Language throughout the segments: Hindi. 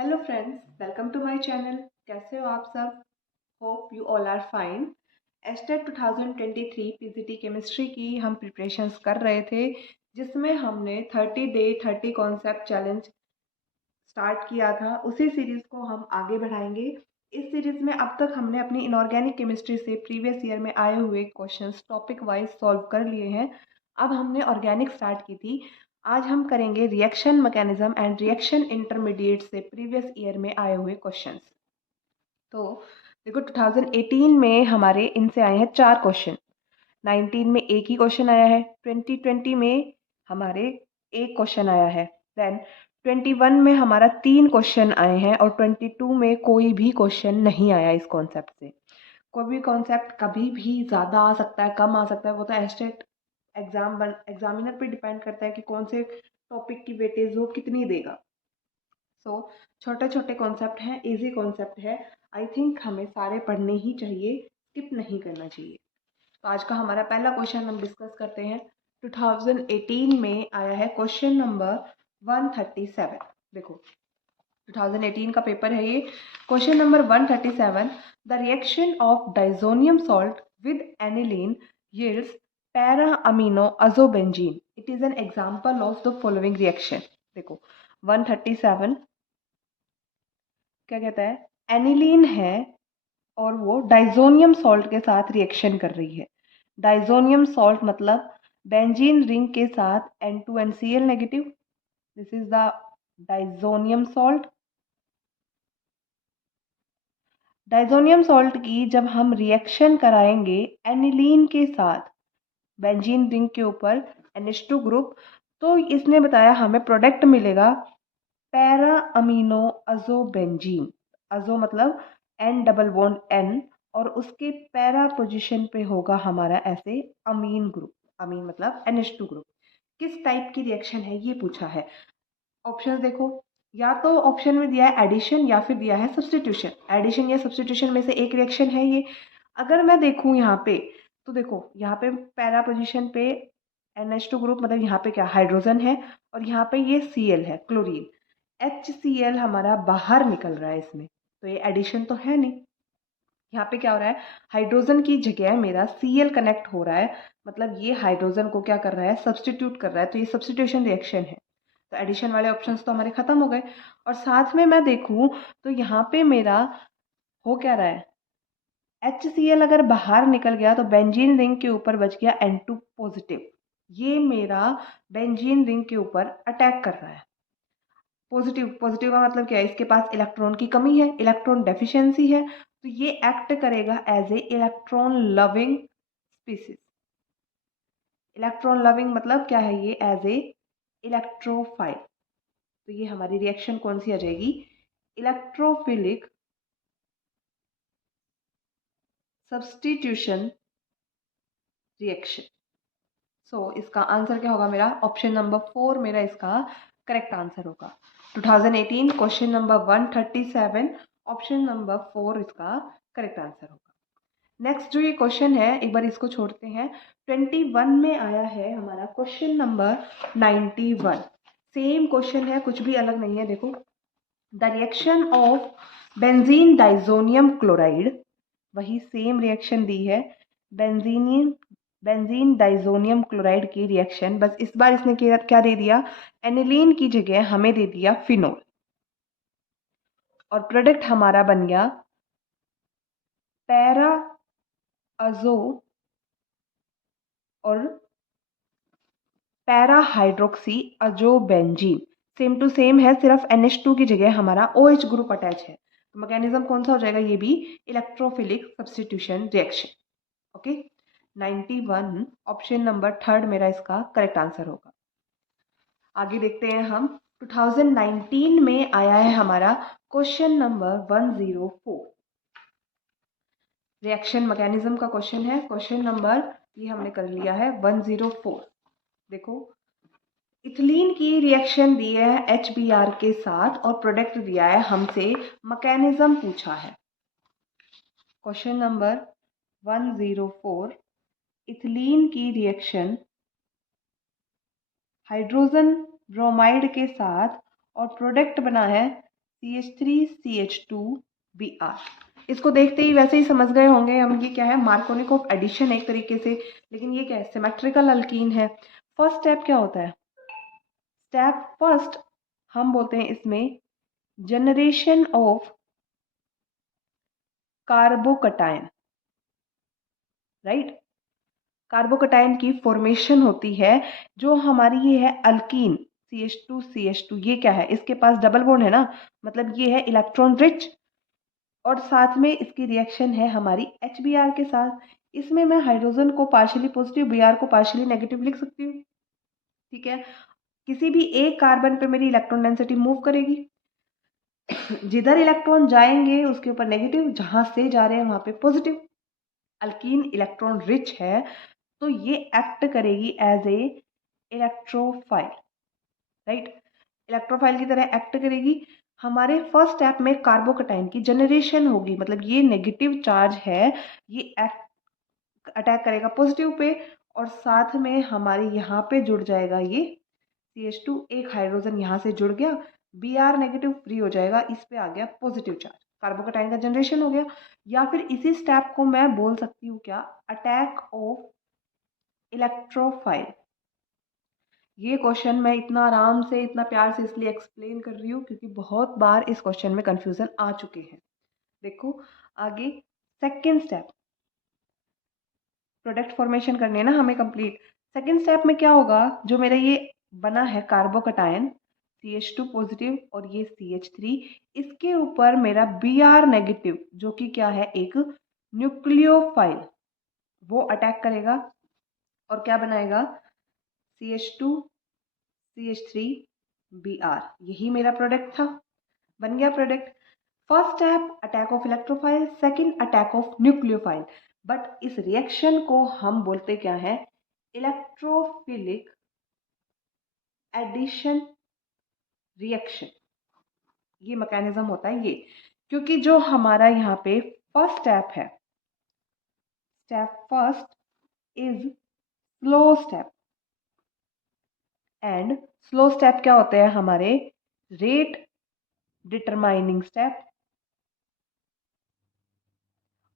Hello friends, welcome to my channel. कैसे हो आप सब? Hope you all are fine. एस्टेट 2023 पीजीटी केमिस्ट्री की हम प्रिपरेशंस कर रहे थे, जिसमें हमने 30 डे 30 कॉन्सेप्ट चैलेंज स्टार्ट किया था। उसी सीरीज़ को हम आगे बढ़ाएंगे। इस सीरीज़ में अब तक हमने अपनी इनऑर्गेनिक केमिस्ट्री से प्रीवियस ईयर में आए हुए क्वेश्चंस टॉपिक वाइज सॉल्व कर लिए हैं। अब हमने ऑर्गेनिक स्टार्ट की थी। आज हम करेंगे reaction mechanism and reaction intermediate से प्रीवियस ईयर में आए हुए क्वेश्चंस। तो देखो, 2018 में हमारे इनसे आए हैं 4 क्वेश्चन, 19 में एक ही क्वेश्चन आया है, 2020 में हमारे एक क्वेश्चन आया है, देन 21 में हमारा 3 क्वेश्चन आए हैं और 22 में कोई भी क्वेश्चन नहीं आया इस कॉन्सेप्ट से। कोई भी कॉन्सेप्ट कभी भी ज़्यादा आ सकता है, कम आ सकता है, वो तो एस्टेट एग्जामिनर पे डिपेंड करता है कि कौन से टॉपिक की वेटेज वो कितनी देगा। सो छोटे छोटे कॉन्सेप्ट हैं, इजी कॉन्सेप्ट है। आई थिंक हमें सारे पढ़ने ही चाहिए, स्किप नहीं करना चाहिए। तो आज का हमारा पहला क्वेश्चन हम डिस्कस करते हैं। 2018 में आया है क्वेश्चन नंबर 137। देखो, 2018 का पेपर है ये। Question number 137, the reaction of diazonium salt with aniline yields para amino azobenzene. It is an example of the following reaction. देखो, 137 क्या कहता है? एनिलीन है और वो डाइजोनियम सॉल्ट के साथ रिएक्शन कर रही है। डाइजोनियम सॉल्ट मतलब बेंजीन रिंग के साथ N2NCl negative. This is the diazonium salt. Diazonium salt की जब हम रिएक्शन कराएंगे एनिलीन के साथ बेंजीन रिंग के ऊपर NH2 ग्रुप, तो इसने बताया हमें प्रोडक्ट मिलेगा पैरा अमीनो अजोबेंजीन। अजो मतलब N डबल बॉन्ड N, और उसके पैरा पोजीशन पे होगा हमारा ऐसे अमीन ग्रुप। अमीन मतलब NH2 ग्रुप। किस टाइप की रिएक्शन है ये पूछा है। ऑप्शन देखो, या तो ऑप्शन में दिया है एडिशन या फिर दिया है सब्स्टिट्यूशन। एडिशन या सब्स्टिट्यूशन में से एक रिएक्शन है ये। अगर मैं देखूं यहाँ पे, तो देखो यहाँ पे पैरा पोजीशन पे NH2 ग्रुप मतलब यहाँ पे क्या हाइड्रोजन है, और यहाँ पे ये Cl है, क्लोरीन। HCl हमारा बाहर निकल रहा है इसमें, तो ये एडिशन तो है नहीं। यहाँ पे क्या हो रहा है, हाइड्रोजन की जगह मेरा Cl कनेक्ट हो रहा है, मतलब ये हाइड्रोजन को क्या कर रहा है, सब्स्टिट्यूट कर रहा है, तो ये सब्स्टिट्यूशन रिएक्शन है। तो एडिशन वाले ऑप्शंस तो हमारे खत्म हो गए। और साथ में मैं देखूं तो यहाँ पे मेरा हो क्या रहा है, HCl अगर बाहर निकल गया तो बेंजीन रिंग के ऊपर बच गया N2 पॉजिटिव। ये मेरा बेंजीन रिंग के ऊपर अटैक कर रहा है। पॉजिटिव पॉजिटिव का मतलब क्या है, इसके पास इलेक्ट्रॉन की कमी है, इलेक्ट्रॉन डेफिशिएंसी है, तो ये एक्ट करेगा as a electron loving species. Electron loving मतलब क्या है, ये एज ए इलेक्ट्रोफाइल। तो ये हमारी रिएक्शन कौन सी आ जाएगी, इलेक्ट्रोफिलिक सब्स्टिट्यूशन रिएक्शन। सो इसका आंसर क्या होगा मेरा, ऑप्शन नंबर 4 मेरा इसका करेक्ट आंसर होगा। 2018 क्वेश्चन नंबर 137, ऑप्शन नंबर 4 इसका करेक्ट आंसर होगा। नेक्स्ट जो ये क्वेश्चन है, एक बार इसको छोड़ते हैं। 21 में आया है हमारा क्वेश्चन नंबर 91। सेम क्वेश्चन है, कुछ भी अलग नहीं है। देखो, the reaction of benzene diazonium chloride, वही सेम रिएक्शन दी है, बेंजीनियम बेंजीन डाइजोनियम क्लोराइड की रिएक्शन, बस इस बार इसने क्या दे दिया, एनिलीन की जगह हमें दे दिया फिनोल, और प्रोडक्ट हमारा बन गया पैरा अजो और para hydroxy azobenzene. Same to same है, सिर्फ NH2 की जगह हमारा OH ग्रुप अटैच है। तो मैकेनिज्म कौन सा हो जाएगा, ये भी electrophilic substitution reaction. Okay, 91 option number 3 मेरा इसका करेक्ट आंसर होगा। आगे देखते हैं हम। 2019 में आया है हमारा क्वेश्चन नंबर 104। रिएक्शन मैकेनिज्म का क्वेश्चन है। क्वेश्चन नंबर ये हमने कर लिया है 104। देखो, इथिलीन की रिएक्शन दी है HBr के साथ और प्रोडक्ट दिया है हमसे, मैकेनिज्म पूछा है। क्वेश्चन नंबर 104, इथिलीन की रिएक्शन हाइड्रोजन ब्रोमाइड के साथ और प्रोडक्ट बना है CH3CH2Br। इसको देखते ही वैसे ही समझ गए होंगे हम, ये क्या है, मार्कोनिकोव एडिशन एक तरीके से, लेकिन ये क्या है, सिमेट्रिकल अल्कीन है। फर्स्ट स्टेप क्या होता है, स्टेप फर्स्ट हम बोलते हैं इसमें generation of carbocation, right. Carbocation की फॉर्मेशन होती है, जो हमारी ये है अल्कीन CH2CH2, ये क्या है, इसके पास डबल बॉन्ड है ना, मतलब ये है इलेक्ट्रॉन रिच, और साथ में इसकी रिएक्शन है हमारी HBr के साथ। इसमें मैं हाइड्रोजन को पार्शियली पॉजिटिव, Br को पार्शियली नेगेटिव लिख सकती हूँ, ठीक है। किसी भी एक कार्बन पे मेरी इलेक्ट्रॉन डेंसिटी मूव करेगी, जिधर इलेक्ट्रॉन जाएंगे उसके ऊपर नेगेटिव, जहां से जा रहे हैं वहां पे पॉजिटिव। अल्कीन इलेक्ट्रॉन रिच है, तो ये एक्ट करेगी as a electrophile, right, electrophile की तरह एक्ट करेगी। हमारे फर्स्ट स्टेप में कार्बोकटायन की जनरेशन होगी, मतलब ये नेगेटिव चार्ज है, ये अटैक करेगा पॉजिटिव पे, और साथ में हमारे यहाँ पे जुड़ जाएगा ये CH2, एक हाइड्रोजन यहाँ से जुड़ गया, Br नेगेटिव फ्री हो जाएगा, इस पे आ गया पॉजिटिव चार्ज, कार्बोकटायन का जनरेशन हो गया। या फिर इसी स्टेप को मैं बोल सकती हूँ क्या, अटैक ऑफ इलेक्ट्रोफाइल। ये क्वेश्चन मैं इतना आराम से, इतना प्यार से इसलिए एक्सप्लेन कर रही हूँ क्योंकि बहुत बार इस क्वेश्चन में कंफ्यूजन आ चुके हैं। देखो आगे, सेकेंड स्टेप, प्रोडक्ट फॉर्मेशन करनी है ना हमें कंप्लीट। सेकेंड स्टेप में क्या होगा, जो मेरा ये बना है कार्बोकटायन CH2 पॉजिटिव और ये CH3, इसके ऊपर मेरा Br नेगेटिव, जो कि क्या है, एक न्यूक्लियोफाइल, वो अटैक करेगा और क्या बनाएगा, CH2 CH3 Br। यही मेरा प्रोडक्ट था, बन गया product. First step attack of electrophile, second attack of nucleophile, but इस रिएक्शन को हम बोलते क्या है, इलेक्ट्रोफिलिक एडिशन रिएक्शन। ये मैकेनिज्म होता है ये, क्योंकि जो हमारा यहाँ पे फर्स्ट स्टेप है, step first is slow step, and slow step क्या होते हैं हमारे, रेट डिटरमाइनिंग स्टेप,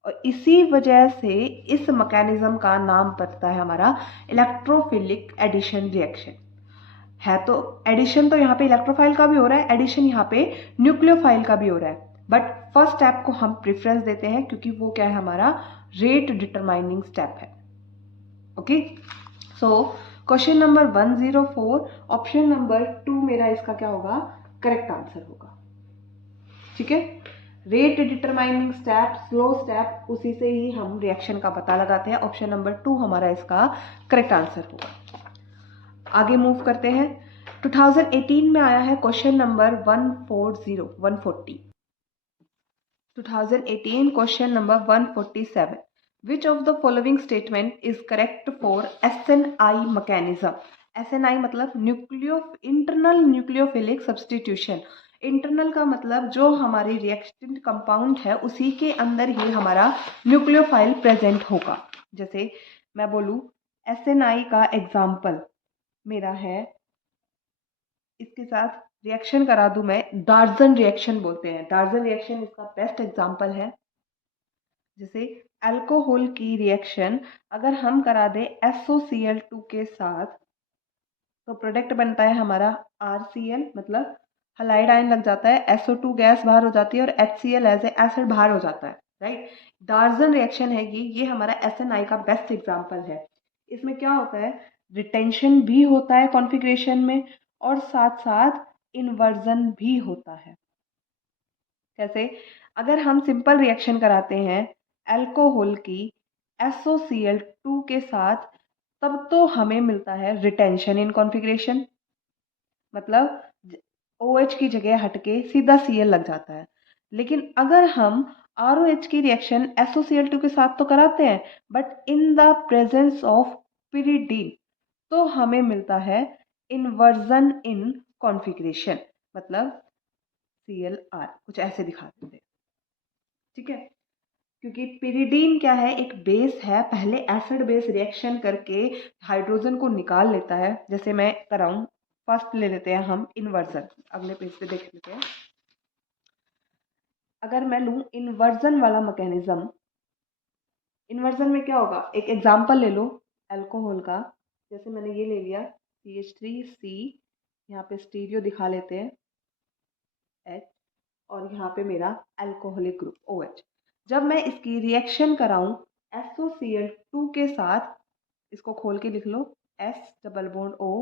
और इसी वजह से इस मैकेनिज्म का नाम पड़ता है हमारा इलेक्ट्रोफिलिक एडिशन रिएक्शन। है तो एडिशन तो यहाँ पे इलेक्ट्रोफाइल का भी हो रहा है, एडिशन यहाँ पे न्यूक्लियोफाइल का भी हो रहा है, बट फर्स्ट स्टेप को हम प्रेफरेंस देते हैं क्योंकि वो क्या है, हमारा रेट डिटरमाइनिंग स्टेप है। Okay, so question number 104, option number 2 मेरा इसका क्या होगा, करेक्ट आंसर होगा, ठीक है। Rate determining step, slow step, उसी से ही हम रिएक्शन का पता लगाते हैं। ऑप्शन नंबर 2 हमारा इसका करेक्ट आंसर होगा। आगे मूव करते हैं। 2018 में आया है question number 140 2018 question number 147, which of the following statement is correct for SNI mechanism. SNI मतलब इंटरनल न्यूक्लियोफिलिक सब्सटीट्यूशन। इंटरनल का मतलब जो हमारी रिएक्टेंट कंपाउंड है उसी के अंदर ही हमारा न्यूक्लियोफाइल प्रेजेंट होगा। जैसे मैं बोलूँ SNI का एग्जाम्पल मेरा है, इसके साथ रिएक्शन करा दूं मैं, डार्जन रिएक्शन बोलते हैं, डार्जन रिएक्शन इसका बेस्ट एग्जाम्पल है। जैसे अल्कोहल की रिएक्शन अगर हम करा दें SOCl2 के साथ, तो प्रोडक्ट बनता है हमारा RCl, मतलब हलाइड आयन लग जाता है, SO2 गैस बाहर हो जाती है और HCl एज ए एसिड बाहर हो जाता है, राइट। डार्जन रिएक्शन है ये हमारा SNI का बेस्ट एग्जाम्पल है। इसमें क्या होता है, रिटेंशन भी होता है कॉन्फ़िगरेशन में, और साथ साथ इन्वर्जन भी होता है। कैसे, अगर हम सिंपल रिएक्शन कराते हैं अल्कोहल की SOCl2 के साथ, तब तो हमें मिलता है रिटेंशन इन कॉन्फ़िगरेशन, मतलब OH की जगह हटके सीधा Cl लग जाता है। लेकिन अगर हम ROH की रिएक्शन SOCl2 के साथ तो कराते हैं, but in the presence of pyridine, तो हमें मिलता है इन्वर्जन इन कॉन्फ़िगरेशन, मतलब ClR, कुछ ऐसे दिखा देते हैं, ठीक है। क्योंकि पिरिडीन क्या है, एक बेस है, पहले एसिड बेस रिएक्शन करके हाइड्रोजन को निकाल लेता है। जैसे मैं कराऊं, फर्स्ट ले लेते हैं हम इन्वर्जन, अगले पेज पे देख लेते हैं। अगर मैं लूँ इन्वर्जन वाला मैकेनिज्म, इन्वर्जन में क्या होगा, एक एग्जांपल ले लो अल्कोहल का। जैसे मैंने ये ले लिया CH3C, यहाँ पे स्टीरियो दिखा लेते हैं H, और यहाँ पे मेरा अल्कोहलिक ग्रुप OH। जब मैं इसकी रिएक्शन कराऊं SOCl2 के साथ, इसको खोल के लिख लो, S double bond O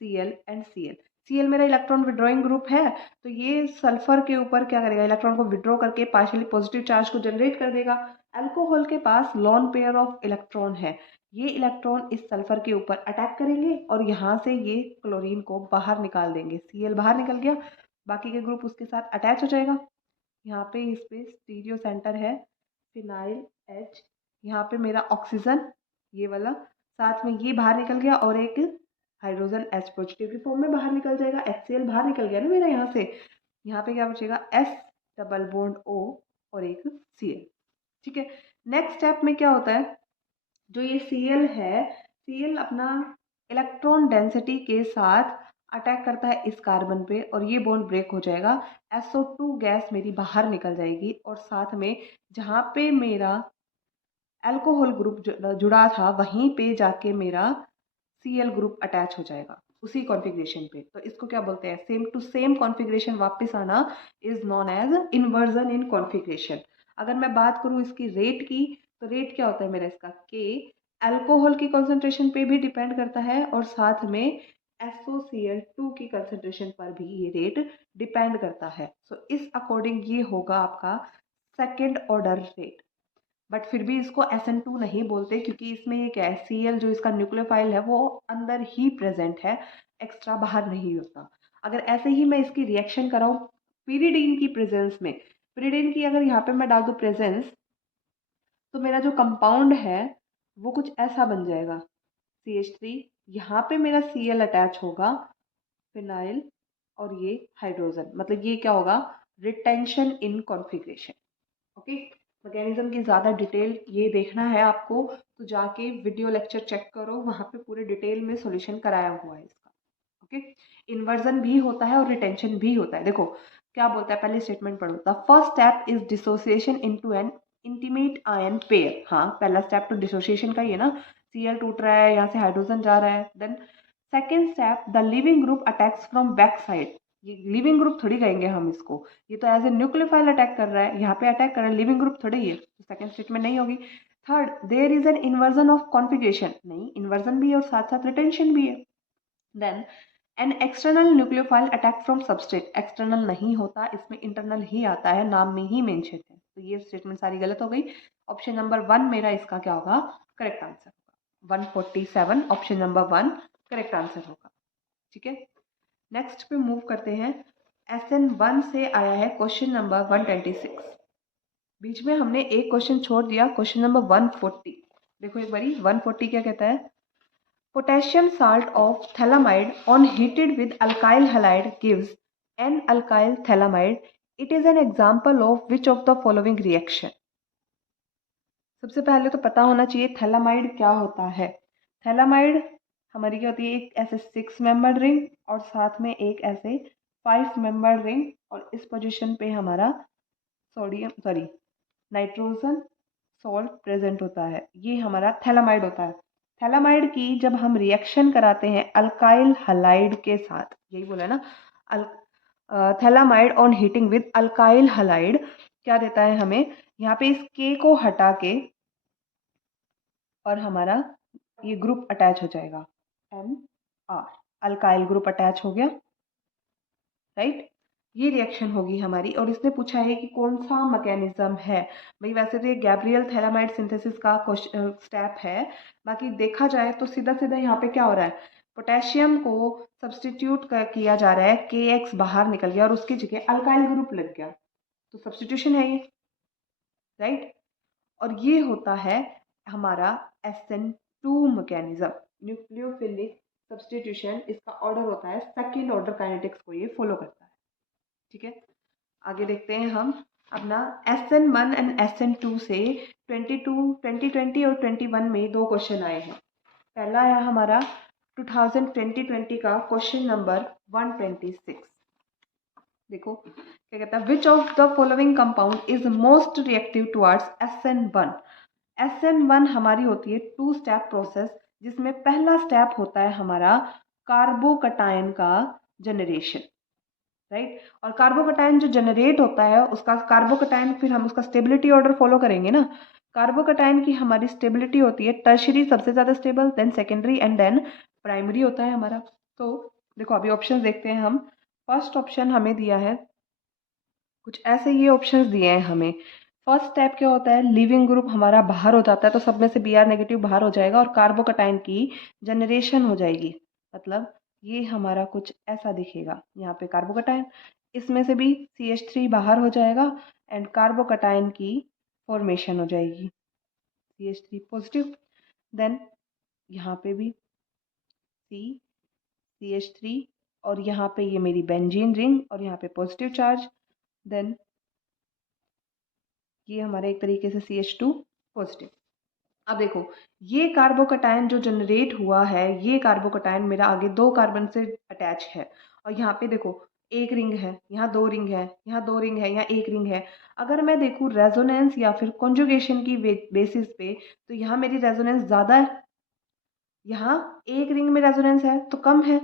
Cl and Cl। Cl मेरा इलेक्ट्रॉन विड्रॉइंग ग्रुप है, तो ये सल्फर के ऊपर क्या करेगा, इलेक्ट्रॉन को विड्रॉ करके पार्शियली पॉजिटिव चार्ज को जनरेट कर देगा। अल्कोहल के पास लॉन पेयर ऑफ इलेक्ट्रॉन है, ये इलेक्ट्रॉन इस सल्फर के ऊपर अटैक करेंगे और यहाँ से ये क्लोरीन को बाहर निकाल देंगे। Cl बाहर निकल गया, बाकी के ग्रुप उसके साथ अटैच हो जाएगा। यहाँ पे इस पे स्टीरियो सेंटर है, फिनाइल H, यहाँ पे मेरा ऑक्सीजन ये वाला, साथ में ये बाहर निकल गया और एक हाइड्रोजन H पॉजिटिव की फॉर्म में बाहर निकल जाएगा। HCl बाहर निकल गया ना मेरा यहाँ से, यहाँ पे क्या बचेगा S डबल बॉन्ड O और एक Cl। ठीक है, नेक्स्ट स्टेप में क्या होता है, जो ये Cl है, Cl अपना इलेक्ट्रॉन डेंसिटी के साथ अटैक करता है इस कार्बन पे और ये बॉन्ड ब्रेक हो जाएगा। SO2 गैस मेरी बाहर निकल जाएगी और साथ में जहाँ पे मेरा अल्कोहल ग्रुप जुड़ा था वहीं पे जाके मेरा Cl ग्रुप अटैच हो जाएगा उसी कॉन्फ़िगरेशन पे। तो इसको क्या बोलते हैं, सेम टू सेम कॉन्फ़िगरेशन वापस आना is known as inversion in configuration. अगर मैं बात करूँ इसकी रेट की, तो रेट क्या होता है मेरा इसका, K अल्कोहल की कॉन्सेंट्रेशन पे भी डिपेंड करता है और साथ में SOCl2 की कंसंट्रेशन पर भी ये रेट डिपेंड करता है। सो इस अकॉर्डिंग ये होगा आपका सेकेंड ऑर्डर रेट। बट फिर भी इसको SN2 नहीं बोलते क्योंकि इसमें ये क्या है, Cl जो इसका न्यूक्लियोफाइल है वो अंदर ही प्रेजेंट है, एक्स्ट्रा बाहर नहीं होता। अगर ऐसे ही मैं इसकी रिएक्शन कराऊँ पीरिडीन की प्रेजेंस में, पीरिडीन की अगर यहाँ पे मैं डाल दूँ प्रेजेंस, तो मेरा जो कंपाउंड है वो कुछ ऐसा बन जाएगा CH3, यहाँ पे मेरा Cl अटैच होगा, फिनाइल और ये हाइड्रोजन, मतलब ये क्या होगा, retention in configuration. Okay, mechanism की ज़्यादा डिटेल ये देखना है आपको तो जाके वीडियो लेक्चर चेक करो, वहाँ पे पूरे डिटेल में सॉल्यूशन कराया हुआ है इसका। ओके, इन्वर्जन भी होता है और रिटेंशन भी होता है। देखो क्या बोलता है, पहले स्टेटमेंट पढ़ो, the first step is dissociation into an intimate ion pair. हाँ, पहला स्टेप तो डिसोसिएशन का ही है ना, Cl टूट रहा है, यहाँ से हाइड्रोजन जा रहा है। Then second step, the leaving group attacks from back side. ये लिविंग ग्रुप थोड़ी कहेंगे हम इसको, ये तो एज ए न्यूक्लियोफाइल अटैक कर रहा है, यहाँ पे अटैक कर रहा है, लिविंग ग्रुप थोड़ी है, तो सेकंड स्टेटमेंट नहीं होगी। Third, there is an inversion of configuration, नहीं इन्वर्जन भी है और साथ साथ रिटेंशन भी है। Then an external nucleophile attack from substrate, external नहीं होता, इसमें इंटरनल ही आता है, नाम में ही मेंशन है, तो ये स्टेटमेंट सारी गलत हो गई। ऑप्शन नंबर 1 मेरा इसका क्या होगा, करेक्ट आंसर होगा। 147 ऑप्शन नंबर 1 करेक्ट आंसर होगा। ठीक है, नेक्स्ट पे मूव करते हैं। SN1 से आया है क्वेश्चन नंबर 126। बीच में हमने एक क्वेश्चन छोड़ दिया, क्वेश्चन नंबर 140। देखो एक बारी 140 क्या कहता है, potassium salt of thalamide on heated with alkyl halide gives an alkyl thalamide. It is an example of which of the following reaction? सबसे पहले तो पता होना चाहिए थैलामाइड क्या होता है। थैलामाइड हमारी क्या होती है, एक ऐसे 6 मेंबर रिंग और साथ में एक ऐसे 5 मेंबर रिंग, और इस पोजीशन पे हमारा नाइट्रोजन सॉल्ट प्रेजेंट होता है, ये हमारा थैलामाइड होता है। थैलामाइड की जब हम रिएक्शन कराते हैं अल्काइल हलाइड के साथ, यही बोला ना, phthalimide on heating with alkyl halide क्या देता है हमें, यहाँ पे इस के को हटा के और हमारा ये ग्रुप अटैच हो जाएगा NR, अल्काइल ग्रुप अटैच हो गया, राइट। ये रिएक्शन होगी हमारी, और इसने पूछा है कि कौन सा मैकेनिज्म है। भाई वैसे तो ये गैब्रियल थैलामाइड सिंथेसिस का स्टेप है, बाकी देखा जाए तो सीधा सीधा यहाँ पे क्या हो रहा है, पोटेशियम को सब्सटीट्यूट किया जा रहा है, KX बाहर निकल गया और उसकी जगह अल्काइल ग्रुप लग गया, तो सब्सटीट्यूशन है ये, राइट। और ये होता है हमारा SN2 मैकेनिज्म, न्यूक्लियोफिलिक सब्सटीट्यूशन, इसका ऑर्डर होता है सेकेंड ऑर्डर काइनेटिक्स को ये फॉलो करता है। ठीक है, आगे देखते हैं हम अपना SN1 एंड SN2 से 2020 और 21 में 2 क्वेश्चन आए हैं। पहला है हमारा 2020 का क्वेश्चन नंबर 126। देखो क्या कहता है, which of the following compound is most reactive towards SN1। SN1 हमारी होती है 2 स्टेप प्रोसेस, जिसमें पहला स्टेप होता है हमारा कार्बोकटायन का जनरेशन, राइट। और कार्बोकटायन जो जनरेट होता है उसका कार्बोकटायन, फिर हम उसका स्टेबिलिटी ऑर्डर फॉलो करेंगे ना। कार्बोकटायन की हमारी स्टेबिलिटी होती है टर्शरी सबसे ज़्यादा stable, then secondary and then primary होता है हमारा। तो देखो अभी ऑप्शन देखते हैं हम। फर्स्ट ऑप्शन हमें दिया है कुछ ऐसे, ये ऑप्शंस दिए हैं हमें। फर्स्ट स्टेप क्या होता है, लिविंग ग्रुप हमारा बाहर हो जाता है, तो सब में से Br नेगेटिव बाहर हो जाएगा और कार्बोकटायन की जनरेशन हो जाएगी। मतलब ये हमारा कुछ ऐसा दिखेगा, यहाँ पे कार्बोकटायन, इसमें से भी CH3 बाहर हो जाएगा एंड कार्बोकटायन की फॉर्मेशन हो जाएगी, CH3 पॉजिटिव। देन यहाँ पे भी CH3, और यहाँ पे ये मेरी बेंजीन रिंग और यहाँ पे पॉजिटिव चार्ज। देन ये हमारा एक तरीके से CH2 पॉजिटिव। अब देखो ये कार्बोकटायन जो जनरेट हुआ है, ये कार्बोकटायन मेरा आगे 2 कार्बन से अटैच है, और यहाँ पे देखो एक रिंग है, यहाँ 2 रिंग है, यहाँ 2 रिंग है, यहाँ एक रिंग है। अगर मैं देखूँ रेजोनेंस या फिर कॉन्जुगेशन की बेसिस पे, तो यहाँ मेरी रेजोनेंस ज़्यादा है, यहाँ एक रिंग में रेजोनेंस है तो कम है,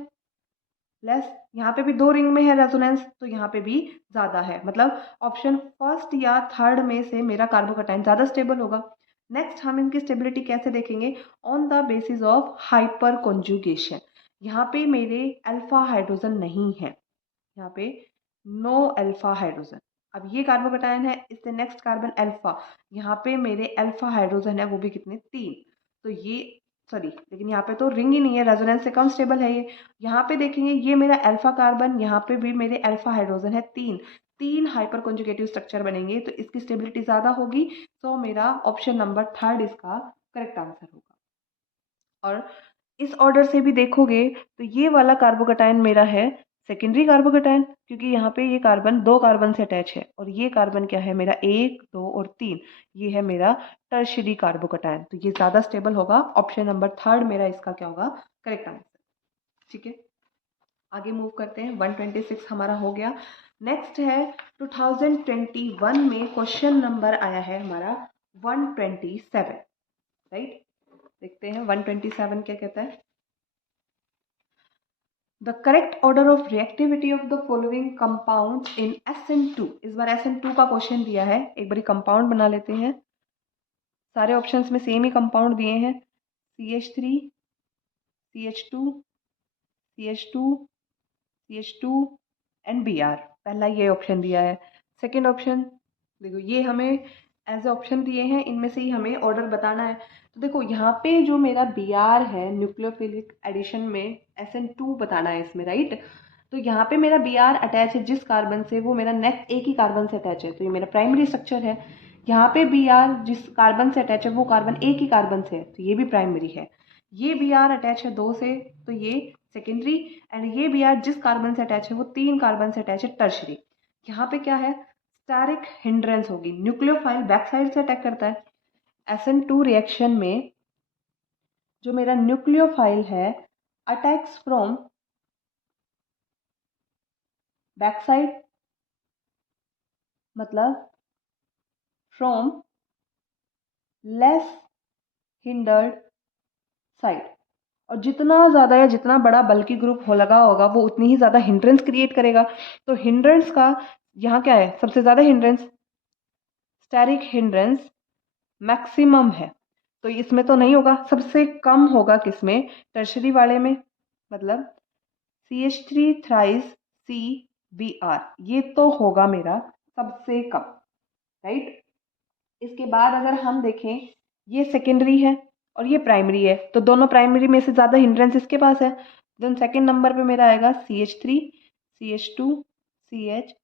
लेस। यहाँ पे भी 2 रिंग में है रेजोनेंस, तो यहाँ पे भी ज़्यादा है। मतलब ऑप्शन फर्स्ट या थर्ड में से मेरा कार्बोकटायन ज़्यादा स्टेबल होगा। नेक्स्ट हम इनकी स्टेबिलिटी कैसे देखेंगे, on the basis of hyper conjugation. यहाँ पे मेरे अल्फा हाइड्रोजन नहीं है, यहाँ पे नो अल्फा हाइड्रोजन। अब ये कार्बोकटायन है, इससे नेक्स्ट कार्बन अल्फा, यहाँ पे मेरे अल्फा हाइड्रोजन है, वो भी कितने, 3। तो ये सॉरी, लेकिन यहाँ पे तो रिंग ही नहीं है, रेजोनेंस से कम स्टेबल है ये। यहाँ पे देखेंगे ये मेरा अल्फा कार्बन, यहाँ पे भी मेरे अल्फा हाइड्रोजन है 3, 3 हाइपर कॉन्जुगेटिव स्ट्रक्चर बनेंगे, तो इसकी स्टेबिलिटी ज़्यादा होगी। तो मेरा ऑप्शन नंबर थर्ड इसका करेक्ट आंसर होगा। और इस ऑर्डर से भी देखोगे तो ये वाला कार्बोकटायन मेरा है सेकेंडरी कार्बोकटायन, क्योंकि यहाँ पे ये कार्बन 2 कार्बन से अटैच है, और ये कार्बन क्या है मेरा 1, 2 और 3, ये है मेरा टर्शरी कार्बोकटायन। तो ये ज़्यादा स्टेबल होगा, ऑप्शन नंबर थर्ड मेरा इसका क्या होगा, करेक्ट आंसर। ठीक है, आगे मूव करते हैं। 126 हमारा हो गया। नेक्स्ट है 2021 में क्वेश्चन नंबर आया है हमारा 127, राइट। देखते हैं 127 क्या कहता है। The correct order of reactivity of the following compound in SN2। इस बार SN2 का क्वेश्चन दिया है, एक बारी कंपाउंड बना लेते हैं। सारे ऑप्शंस में सेम ही कंपाउंड दिए हैं, CH3, CH2, CH2, CH2 and Br। पहला ये ऑप्शन दिया है। सेकेंड ऑप्शन देखो, ये हमें एज ए ऑप्शन दिए हैं, इनमें से ही हमें ऑर्डर बताना है। तो देखो यहाँ पे जो मेरा Br है न्यूक्लियोफिलिक एडिशन में SN2 बताना है इसमें, राइट। तो यहाँ पे मेरा Br अटैच है जिस कार्बन से, वो मेरा नेक्स्ट एक ही कार्बन से अटैच है, तो ये मेरा प्राइमरी स्ट्रक्चर है। यहाँ पे Br जिस कार्बन से अटैच है वो कार्बन एक ही कार्बन से है, तो ये भी प्राइमरी है। ये Br अटैच है 2 से, तो ये सेकेंडरी। एंड ये Br जिस कार्बन से अटैच है वो 3 कार्बन से अटैच है, टर्शरी। यहाँ पे क्या है, स्टेरिक हिंड्रेंस होगी, न्यूक्लियोफाइल बैक साइड से अटैक करता है। SN2 रिएक्शन में जो मेरा न्यूक्लियोफाइल है अटैक्स फ्रॉम बैक साइड, मतलब फ्रॉम लेस हिंडर्ड साइड। और जितना ज़्यादा या जितना बड़ा बल्कि ग्रुप हो लगा होगा वो उतनी ही ज़्यादा हिंड्रेंस क्रिएट करेगा। तो हिंड्रेंस का यहाँ क्या है, सबसे ज़्यादा हिंड्रेंस, स्टेरिक हिंड्रेंस मैक्सिमम है, तो इसमें तो नहीं होगा। सबसे कम होगा किसमें, टर्शरी वाले में, मतलब CH3 थ्राइस CBr, ये तो होगा मेरा सबसे कम, राइट। इसके बाद अगर हम देखें, ये सेकेंडरी है और ये प्राइमरी है, तो दोनों प्राइमरी में से ज़्यादा हिंड्रेंस इसके पास है। देन सेकेंड नंबर पे मेरा आएगा CH3, CH2, CH,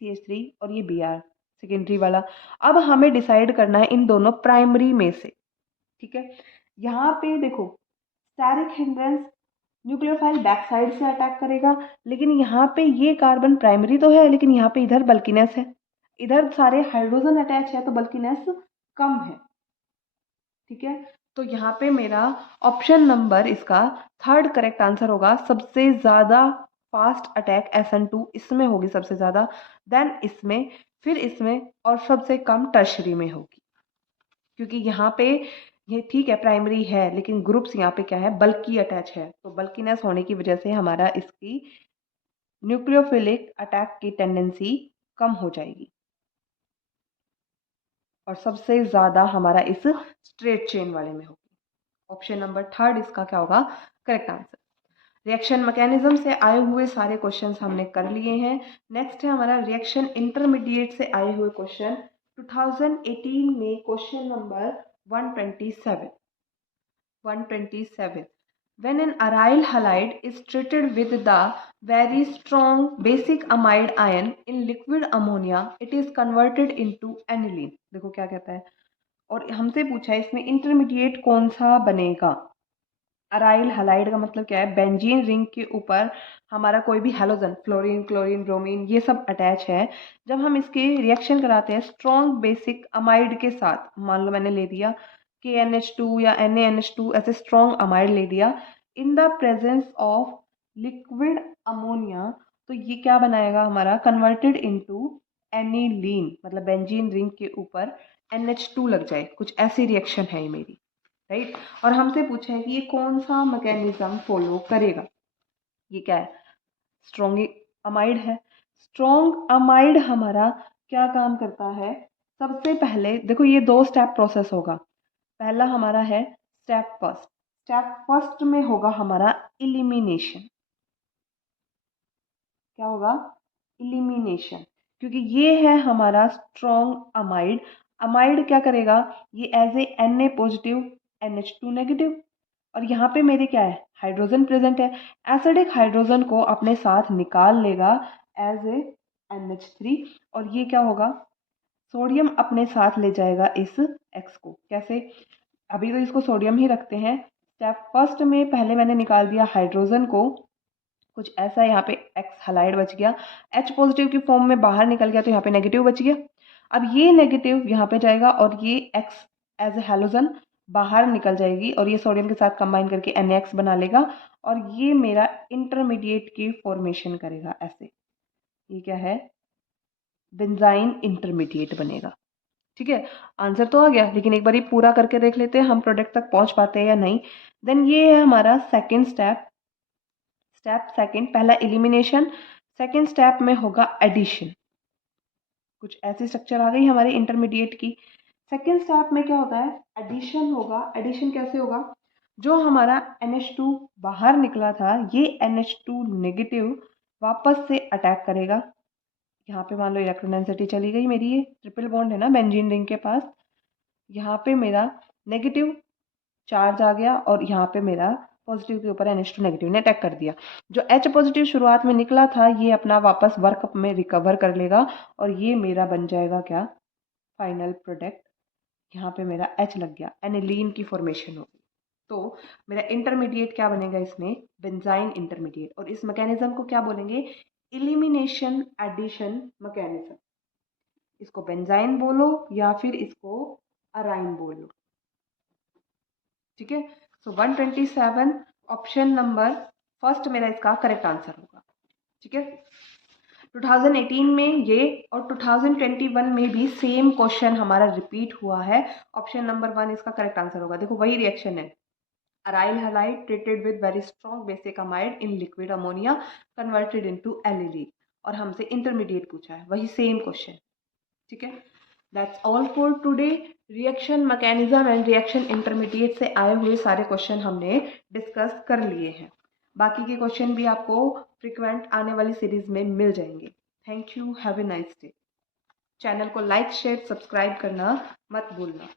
CH3 और ये Br सेकेंडरी वाला। अब हमें डिसाइड करना है इन दोनों प्राइमरी में से, ठीक है। यहाँ पे देखो steric hindrance, nucleophile back side से अटैक करेगा, लेकिन यहाँ पे ये कार्बन प्राइमरी तो है, लेकिन यहाँ पे इधर बल्कीनेस है, इधर सारे हाइड्रोजन अटैच है, तो बल्कीनेस कम है, ठीक है। तो यहाँ पे मेरा ऑप्शन नंबर इसका थर्ड करेक्ट आंसर होगा, सबसे ज़्यादा फास्ट अटैक SN2 इसमें होगी सबसे ज़्यादा, देन इसमें, फिर इसमें, और सबसे कम टर्शरी में होगी। क्योंकि यहाँ पे ये ठीक है प्राइमरी है, लेकिन ग्रुप्स यहाँ पे क्या है, बल्कि अटैच है, तो बल्कीनेस होने की वजह से हमारा इसकी न्यूक्लियोफिलिक अटैक की टेंडेंसी कम हो जाएगी, और सबसे ज़्यादा हमारा इस स्ट्रेट चेन वाले में होगी। ऑप्शन नंबर 3 इसका क्या होगा करेक्ट आंसर। रिएक्शन मैकेनिज्म से आए हुए सारे क्वेश्चंस हमने कर लिए हैं। नेक्स्ट है हमारा रिएक्शन इंटरमीडिएट से आए हुए क्वेश्चन। 2018 में question number 127 when an aryl halide is treated with the very strong basic amide ion in liquid ammonia it is converted into aniline। देखो क्या कहता है, और हमसे पूछा है इसमें इंटरमीडिएट कौन सा बनेगा। अराइल हलाइड का मतलब क्या है, बेंजीन रिंग के ऊपर हमारा कोई भी हेलोजन, फ्लोरीन, क्लोरीन, ब्रोमीन, ये सब अटैच है। जब हम इसके रिएक्शन कराते हैं स्ट्रॉन्ग बेसिक अमाइड के साथ, मान लो मैंने ले दिया KNH2 या NaNH2, ऐसे स्ट्रॉन्ग अमाइड ले दिया in the presence of liquid ammonia, तो ये क्या बनाएगा हमारा, कन्वर्टेड इनटू एनिलीन, मतलब बेंजीन रिंग के ऊपर NH2 लग जाए, कुछ ऐसी रिएक्शन है ये मेरी, राइट। और हमसे पूछा है कि ये कौन सा मैकेनिज्म फॉलो करेगा। ये क्या है, स्ट्रॉन्ग अमाइड है। स्ट्रॉन्ग अमाइड हमारा क्या काम करता है, सबसे पहले देखो ये 2 स्टेप प्रोसेस होगा। पहला हमारा है स्टेप फर्स्ट, स्टेप फर्स्ट में होगा हमारा इलिमिनेशन। क्या होगा, इलिमिनेशन, क्योंकि ये है हमारा स्ट्रॉन्ग अमाइड। अमाइड क्या करेगा, ये as a Na positive NH2 negative, और यहाँ पे मेरे क्या है, हाइड्रोजन प्रेजेंट है, एसिडिक हाइड्रोजन को अपने साथ निकाल लेगा एज ए NH3, और ये क्या होगा, सोडियम अपने साथ ले जाएगा इस X को। कैसे, अभी तो इसको सोडियम ही रखते हैं। स्टेप फर्स्ट में पहले मैंने निकाल दिया हाइड्रोजन को, कुछ ऐसा यहाँ पे X हलाइड बच गया, H पॉजिटिव की फॉर्म में बाहर निकल गया, तो यहाँ पे नेगेटिव बच गया। अब ये नेगेटिव यहाँ पे जाएगा और ये X एज ए हेलोजन बाहर निकल जाएगी, और ये सोडियम के साथ कंबाइन करके NaX बना लेगा, और ये मेरा इंटरमीडिएट की फॉर्मेशन करेगा ऐसे। ये क्या है, बेंजाइन इंटरमीडिएट बनेगा। ठीक है, आंसर तो आ गया, लेकिन एक बार ये पूरा करके देख लेते हैं हम प्रोडक्ट तक पहुंच पाते हैं या नहीं। देन ये है हमारा सेकेंड स्टेप। स्टेप सेकेंड, पहला एलिमिनेशन, सेकेंड स्टेप में होगा एडिशन। कुछ ऐसी स्ट्रक्चर आ गई हमारे इंटरमीडिएट की। सेकेंड स्टेप में क्या होता है, एडिशन होगा। एडिशन कैसे होगा, जो हमारा NH2 बाहर निकला था, ये NH2 नेगेटिव वापस से अटैक करेगा। यहाँ पे मान लो इलेक्ट्रॉन डेंसिटी चली गई मेरी, ये ट्रिपल बॉन्ड है ना बेंजीन रिंग के पास, यहाँ पे मेरा नेगेटिव चार्ज आ गया, और यहाँ पे मेरा पॉजिटिव के ऊपर NH2 नेगेटिव ने अटैक कर दिया। जो H पॉजिटिव शुरुआत में निकला था, ये अपना वापस वर्क में रिकवर कर लेगा, और ये मेरा बन जाएगा क्या, फाइनल प्रोडक्ट। यहाँ पे मेरा H लग गया, एनिलीन की फॉर्मेशन होगी। तो मेरा इंटरमीडिएट क्या बनेगा इसमें, बेंजाइन इंटरमीडिएट। और इस मैकेनिज्म को क्या बोलेंगे, इलिमिनेशन एडिशन मैकेनिज्म। इसको बेंजाइन बोलो या फिर इसको अराइन बोलो। ठीक है, सो 127 ऑप्शन नंबर फर्स्ट मेरा इसका करेक्ट आंसर होगा। ठीक है, 2018 में ये और 2021 में भी सेम क्वेश्चन हमारा रिपीट हुआ है। ऑप्शन नंबर 1 इसका करेक्ट आंसर होगा। देखो वही रिएक्शन है, aryl halide treated with very strong basic amide in liquid ammonia converted into aniline, और हमसे इंटरमीडिएट पूछा है, वही सेम क्वेश्चन। ठीक है, that's all for today. Reaction mechanism and reaction intermediate से आए हुए सारे क्वेश्चन हमने डिस्कस कर लिए हैं। बाकी के क्वेश्चन भी आपको फ्रिक्वेंट आने वाली सीरीज में मिल जाएंगे। Thank you, have a nice day. Channel को लाइक शेयर सब्सक्राइब करना मत भूलना।